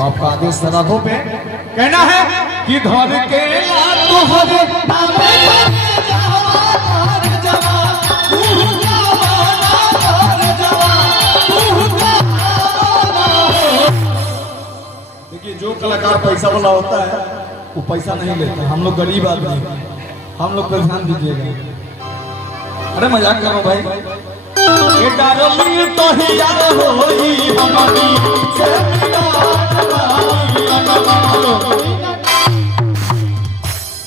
आपका आदेश सराखों पे कहना है कि धर के देखिए, जो कलाकार पैसा वाला होता है वो पैसा नहीं लेता। हम लोग गरीब आदमी, हम लोग पर ध्यान दीजिएगा। अरे मजाक करो भाई। ये डार्लिंग तो ही याद होई हमारी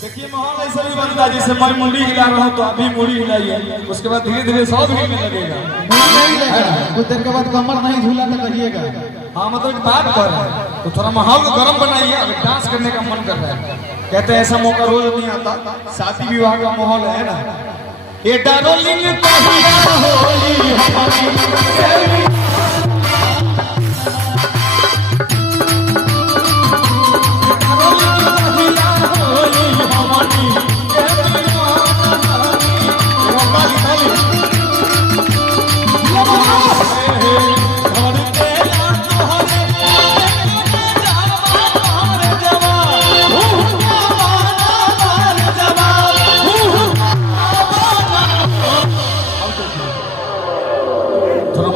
देखिए, माहौल ऐसा भी बनता है जैसे मैं मुड़ी हिला रहा हूँ तो अभी मुड़ी हिलाइए, उसके बाद धीरे धीरे सब हिलने लगेगा। कुछ देर के बाद कमर नहीं झूला तो कहिएगा। हाँ, मतलब बात कर रहे हैं तो थोड़ा माहौल को गर्म बनाइए। अगर डांस करने का मन कर रहा है, कहते हैं ऐसा मौका रोज नहीं आता, शादी विवाह का माहौल है ना। ये डार्लिंग तो ही याद होई हमारी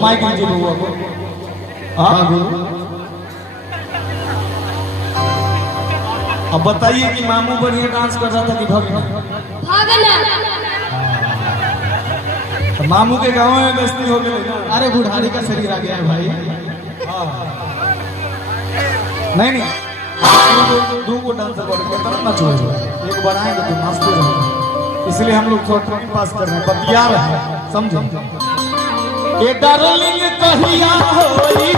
माइक लीजिए बउआ को। अब बताइए कि मामू बढ़िया डांस कर रहा था कि भगना? तो मामू के गांव में बेइज्जती हो गई। अरे बुढ़ारी का शरीर आ गया है भाई। नहीं दो को डांसर बढ़ के तरफ ना छोड़ो, एक बढ़ाएंगे तो नाचते रहेंगे। इसलिए हम लोग थोड़ा ट्रेनिंग पास कर रहे हैं, बतिया रहे हैं, समझो। ये डार्लिंग कहिया होई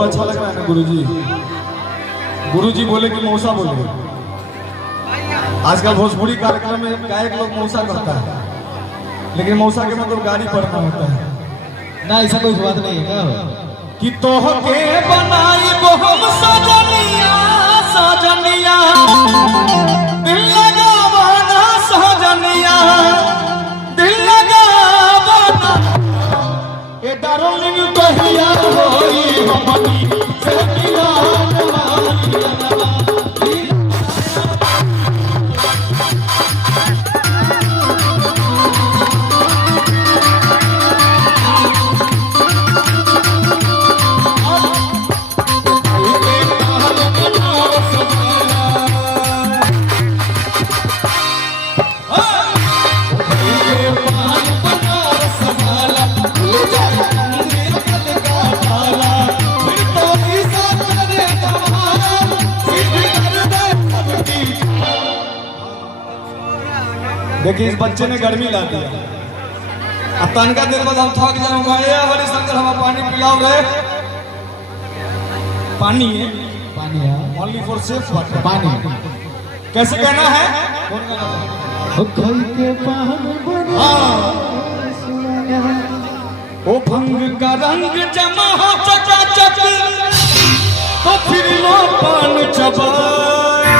अच्छा लग रहा है ना गुरुजी? गुरुजी बोले कि मौसा बोले। आजकल भोजपुरी कार्यक्रम में गायक लोग मौसा करता है, लेकिन मौसा के मतलब गाड़ी पढ़ना होता है ना। ऐसा कोई बात नहीं है कि तोह के बनाई वो हम सजनिया सजनिया दिल लगावाना सजनिया दिल लगावाना। ये डार्लिंग कहिया होई हमारी देखिए, इस बच्चे ने गर्मी ला दिया। अब तनका देर बाद हम थक जाऊंगा। हमारे शंकर हम पानी पिलाओ रहे। पानी है, पानी है, ओनली फॉर सेफ वाटर। पानी कैसे कहना है? ओ भंग का रंग जमा हो चकाचक तो फिर लो पान चबाए।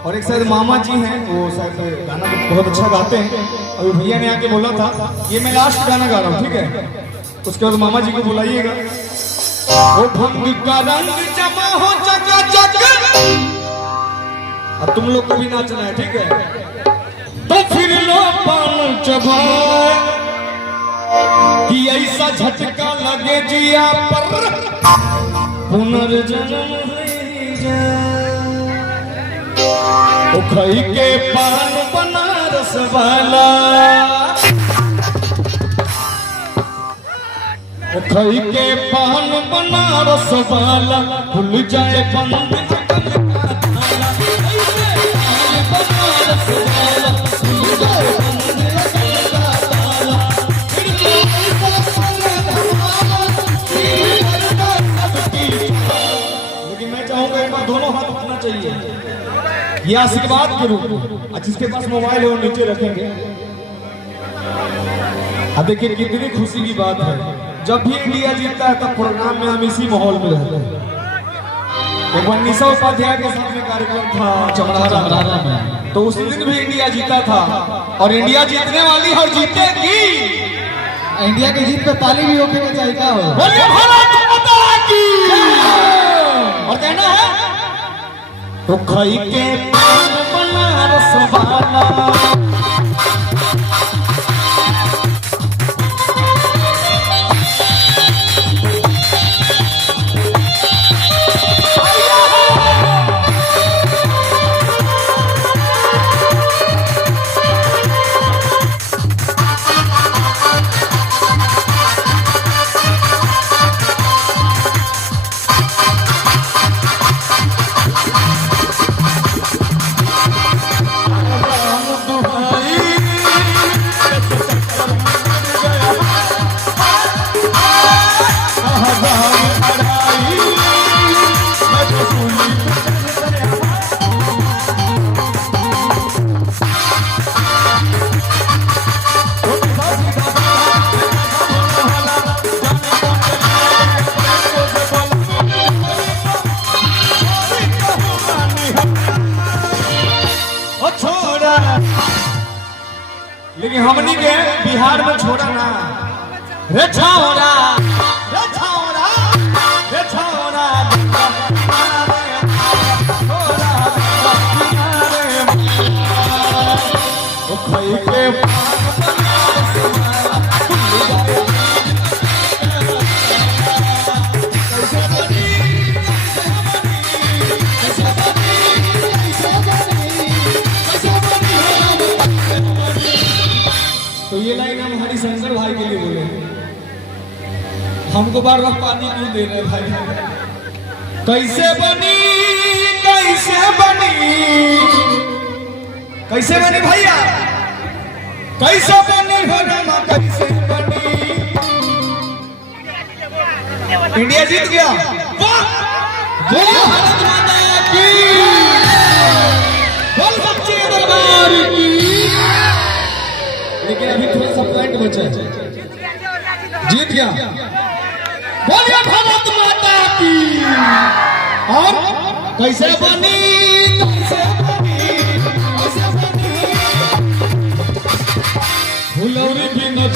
और एक शायद मामा जी हैं, वो शायद गाना बहुत अच्छा गाते हैं। अभी भैया ने आके बोला था ये मैं लास्ट गाना गा रहा हूँ, ठीक है? उसके बाद मामा जी को बुलाइएगा। वो भंग का रंग जमा हो चकाचक। अब तुम लोग को भी नाचना है, ठीक है? तो फिर लो पान चबाए कि ऐसा झटका लगे जिया पर पुनर्जन्म हो जाए। ओ खई के पान बनारस वाला, ओ खई के पान बनारस वाला खुल जाए बंद दोनों हाथ उठना चाहिए, ये आशीर्वाद के रूप में। जिसके पास मोबाइल है वो नीचे रखेंगे। अब देखिए कितनी खुशी की बात है, जब भी इंडिया जीतता है तब प्रोग्राम में हम इसी माहौल में रहते हैं। एक बार निशा उपाध्याय के साथ में कार्यक्रम था चमड़ारा में, तो उस दिन भी इंडिया जीता था और इंडिया जीतने वाली और जीतेगी। इंडिया की जीत पे ताली भी होके के चाहिए। क्या हो बोलिए भारत माता की। और कहना है तो खई के पान बनारस वाला, लेकिन हमनी के बिहार में छोड़ा ना रे छोरा, रे छोरा, रे छोरा, ओ खई के तो ये लाइन हम हरिशंकर भाई के लिए बोले, हमको बार बार पानी क्यों दे रहे भाई? कैसे बनी, कैसे बनी, कैसे बनी भैया, कैसे बनी हो रमा, कैसे बनी? इंडिया जीत गया। वाह, बोल भारत माता की, बोल सच्चे दरबार की। लेकिन अभी थोड़ा सा पॉइंट बचा है, जीत गया। बोलिए भारत माता की। और कैसे बनी, कैसे बनी, कैसे बनी, फुलौरी भी न